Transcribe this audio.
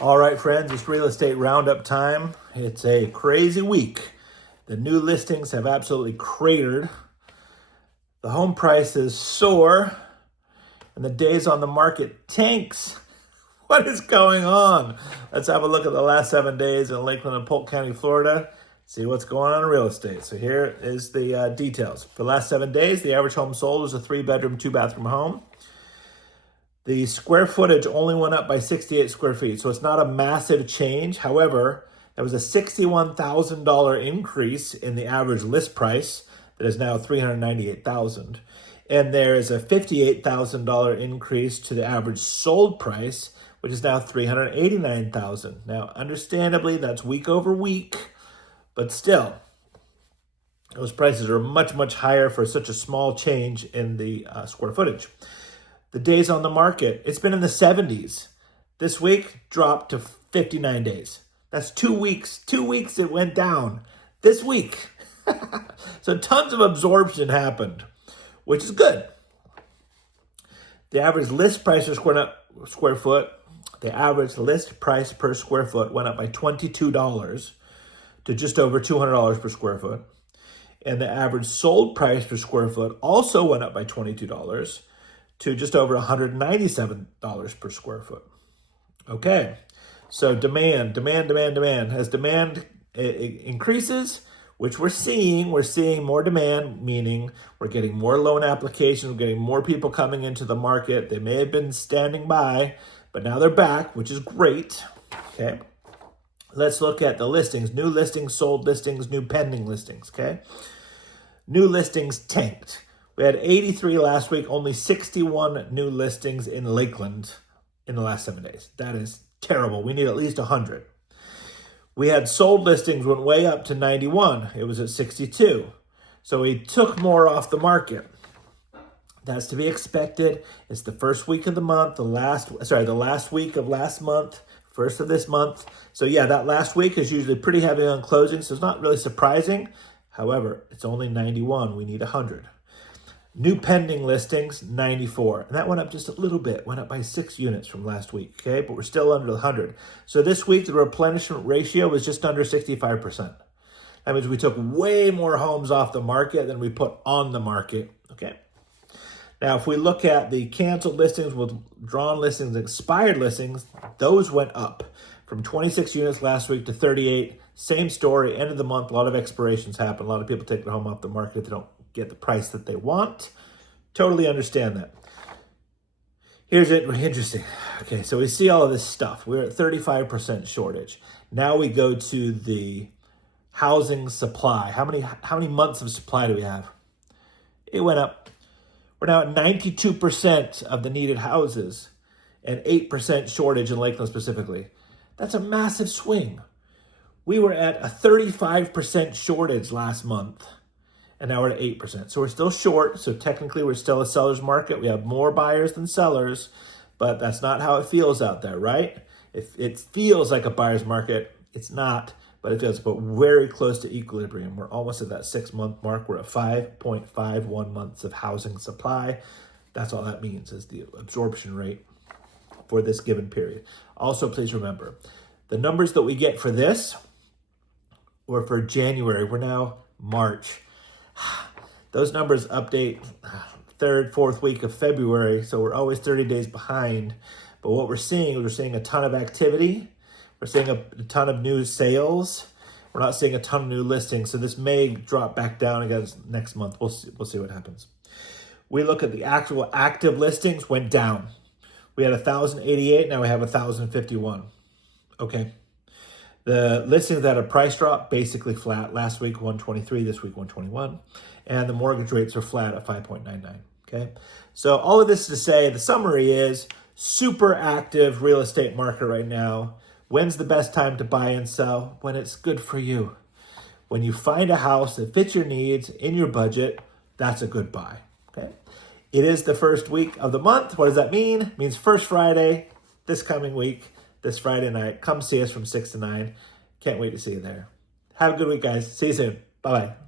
All right, friends, it's real estate roundup time. It's a crazy week. The new listings have absolutely cratered. The home prices soar, and the days on the market tanks. What is going on? Let's have a look at the last 7 days in Lakeland and Polk County, Florida. See what's going on in real estate. So here is the details. For the last 7 days, the average home sold was a 3-bedroom, 2-bathroom home. The square footage only went up by 68 square feet, so it's not a massive change. However, there was a $61,000 increase in the average list price that is now $398,000. And there is a $58,000 increase to the average sold price, which is now $389,000. Now, understandably, that's week over week, but still, those prices are much, much higher for such a small change in the square footage. The days on the market, it's been in the 70s. This week dropped to 59 days. That's 2 weeks. 2 weeks it went down this week. So tons of absorption happened, which is good. The average list price per square foot, the average list price per square foot went up by $22 to just over $200 per square foot. And the average sold price per square foot also went up by $22 to just over $197 per square foot. Okay, so demand. As demand increases, which we're seeing more demand, meaning we're getting more loan applications, we're getting more people coming into the market. They may have been standing by, but now they're back, which is great. Okay, let's look at the listings, new listings, sold listings, new pending listings, okay? New listings tanked. We had 83 last week, only 61 new listings in Lakeland in the last 7 days. That is terrible. We need at least 100. We had sold listings went way up to 91. It was at 62. So we took more off the market. That's to be expected. It's the first week of the month, the last week of last month, first of this month. So yeah, that last week is usually pretty heavy on closing, so it's not really surprising. However, it's only 91. We need 100. New pending listings, 94. And that went up just a little bit, went up by 6 units from last week, okay? But we're still under 100. So this week, the replenishment ratio was just under 65%. That means we took way more homes off the market than we put on the market, okay? Now, if we look at the canceled listings, withdrawn listings, expired listings, those went up from 26 units last week to 38. Same story, end of the month, a lot of expirations happen. A lot of people take their home off the market if they don't get the price that they want. Totally understand that. Here's it, interesting. Okay, so we see all of this stuff. We're at 35% shortage. Now we go to the housing supply. How many months of supply do we have? It went up. We're now at 92% of the needed houses and 8% shortage in Lakeland specifically. That's a massive swing. We were at a 35% shortage last month, and now we're at 8%. So we're still short. So technically we're still a seller's market. We have more buyers than sellers, but that's not how it feels out there, right? If it feels like a buyer's market, it's not, but it feels but very close to equilibrium. We're almost at that 6-month mark. We're at 5.51 months of housing supply. That's all that means is the absorption rate for this given period. Also, please remember, the numbers that we get for this were for January. We're now March. Those numbers update 3rd, 4th week of February, so we're always 30 days behind. But what we're seeing a ton of activity. We're seeing a ton of new sales. We're not seeing a ton of new listings, so this may drop back down again next month. We'll see what happens. We look at the actual active listings, went down. We had 1,088, now we have 1,051. Okay. The listings that had a price drop, basically flat. Last week, 123, this week, 121. And the mortgage rates are flat at 5.99, okay? So all of this to say, the summary is super active real estate market right now. When's the best time to buy and sell? When it's good for you. When you find a house that fits your needs in your budget, that's a good buy, okay? It is the first week of the month. What does that mean? It means first Friday, this coming week, this Friday night. Come see us from 6 to 9. Can't wait to see you there. Have a good week, guys. See you soon. Bye-bye.